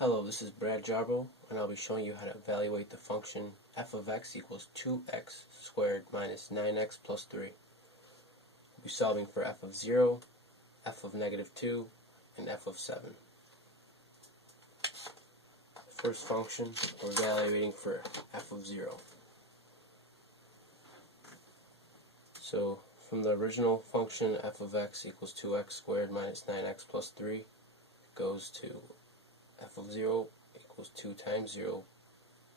Hello, this is Brad Jarbo, and I'll be showing you how to evaluate the function f of x equals 2x squared minus 9x plus 3. We'll be solving for f of 0, f of negative 2, and f of 7. First function, we're evaluating for f of 0. So, from the original function, f of x equals 2x squared minus 9x plus 3, it goes to f of 0 equals 2 times 0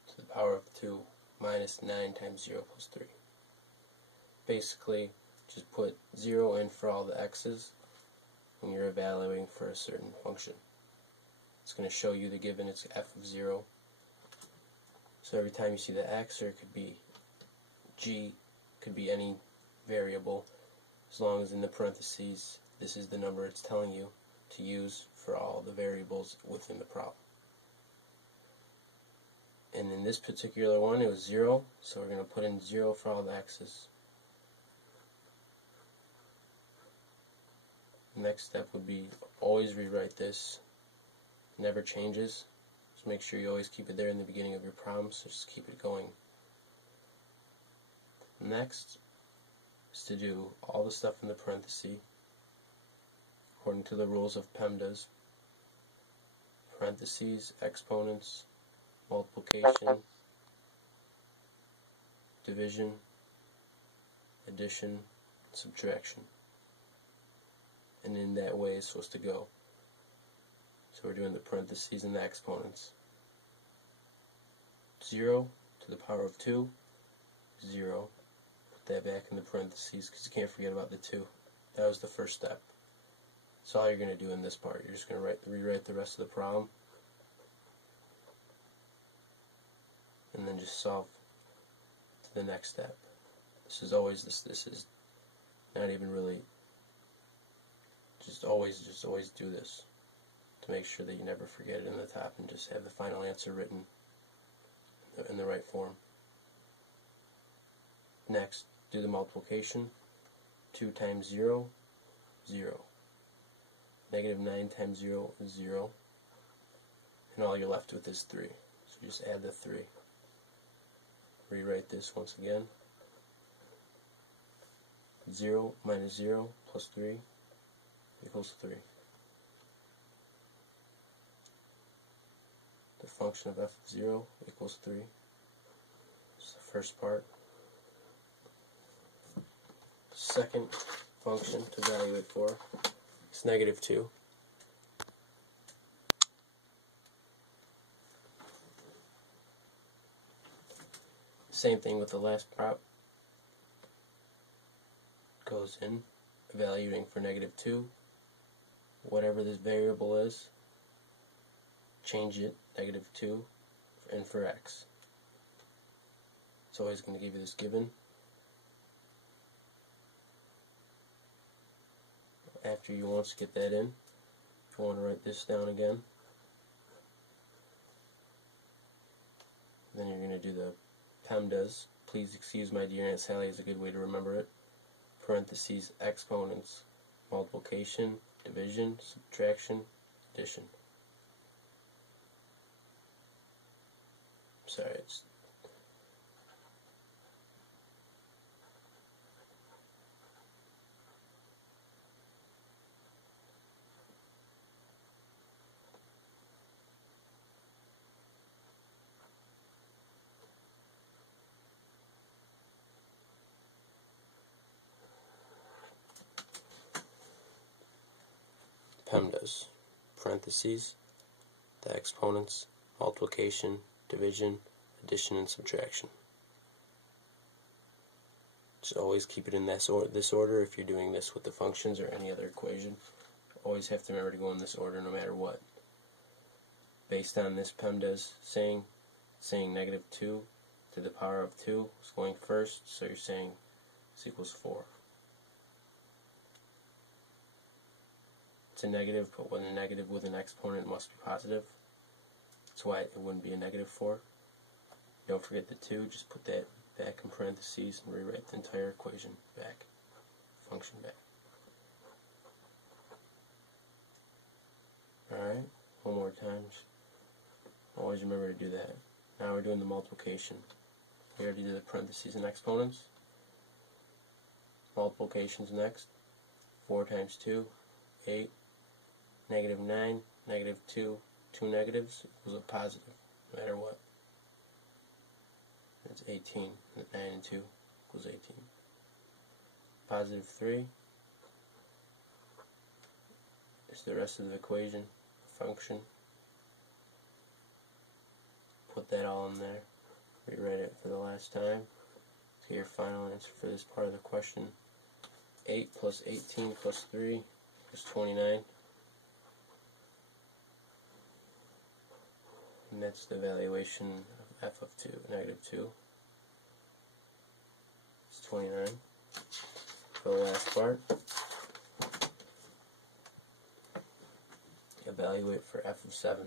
to the power of 2 minus 9 times 0 plus 3. Basically, just put 0 in for all the x's when you're evaluating for a certain function. It's going to show you the given it's f of 0. So every time you see the x, or it could be g, could be any variable, as long as in the parentheses this is the number it's telling you to use for all the variables within the problem. And in this particular one it was 0, so we're going to put in 0 for all the x's. The next step would be always rewrite this. It never changes. Just make sure you always keep it there in the beginning of your problem, so just keep it going. Next is to do all the stuff in the parentheses according to the rules of PEMDAS. Parentheses, exponents, multiplication, division, addition, subtraction. And in that way it's supposed to go. So we're doing the parentheses and the exponents. 0 to the power of 2, 0. Put that back in the parentheses because you can't forget about the 2. That was the first step. That's all you're going to do in this part. You're just going to rewrite the rest of the problem and then just solve to the next step. This is always this is not even really, just always do this to make sure that you never forget it in the top and just have the final answer written in the right form. Next, do the multiplication. 2 times 0, 0. Negative 9 times 0 is 0. And all you're left with is 3. So just add the 3. Rewrite this once again. 0 minus 0 plus 3 equals 3. The function of f of 0 equals 3. That's the first part. The second function to evaluate for is negative 2. Same thing with the last prop. Goes in, evaluating for negative 2. Whatever this variable is, change it, negative 2, and for x. It's always going to give you this given. After you once get that in, you want to write this down again. Then you're going to do the PEMDAS. Please excuse my dear Aunt Sally is a good way to remember it. Parentheses, exponents, multiplication, division, subtraction, addition. Sorry, it's PEMDAS. Parentheses, the exponents, multiplication, division, addition, and subtraction. Just always keep it in this order if you're doing this with the functions or any other equation. Always have to remember to go in this order no matter what. Based on this PEMDAS saying negative 2 to the power of 2 is going first, so you're saying this equals 4. It's a negative, but when a negative with an exponent must be positive. That's why it wouldn't be a negative 4. Don't forget the 2, just put that back in parentheses and rewrite the entire equation back, function back. Alright, one more time. Always remember to do that. Now we're doing the multiplication. We already did the parentheses and exponents. Multiplication's next. 4 times 2, 8. Negative 9, negative 2, 2 negatives equals a positive, no matter what. That's 18. 9 and 2 equals 18. Positive 3 is the rest of the equation, function. Put that all in there. Rewrite it for the last time. So your final answer for this part of the question. 8 plus 18 plus 3 is 29. And that's the valuation of f of 2, negative 2. It's 29. For the last part, evaluate for f of 7.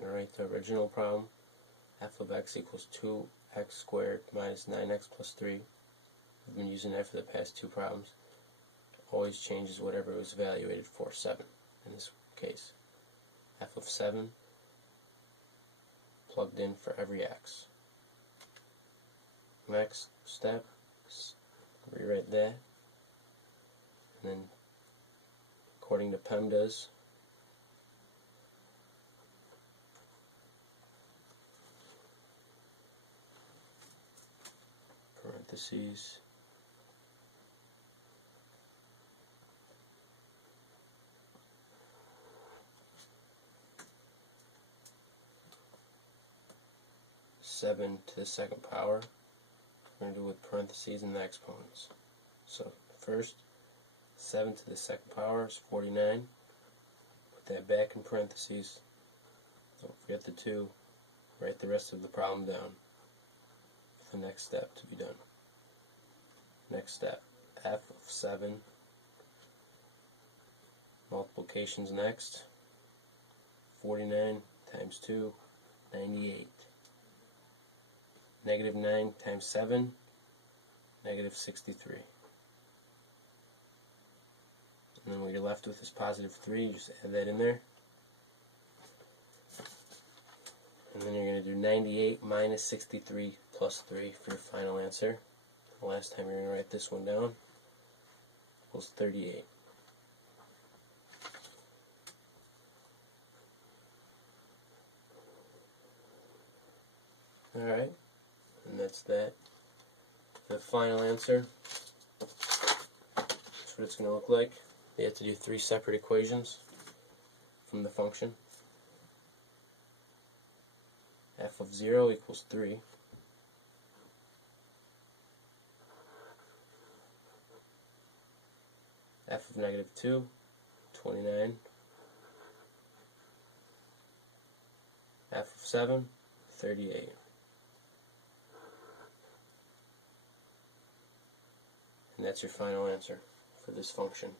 You're going to write the original problem, f of x equals 2x squared minus 9x plus 3. We've been using that for the past two problems. Always changes whatever it was evaluated for, 7 in this case. F of 7 plugged in for every x. Next step, rewrite that, and then according to PEMDAS, parentheses, seven to the second power. We're going to do it with parentheses and the exponents. So first, 7 to the second power is 49. Put that back in parentheses. Don't forget the 2. Write the rest of the problem down. The next step to be done. Next step, f of 7. Multiplications next. 49 times 2, 98. Negative 9 times 7, negative 63. And then what you're left with is positive 3. You just add that in there. And then you're going to do 98 minus 63 plus 3 for your final answer. The last time you're going to write this one down equals 38. Alright, and that's that. The final answer, that's what it's going to look like. You have to do 3 separate equations from the function. F of 0 equals 3. F of negative 2, 29. F of 7, 38. And that's your final answer for this function.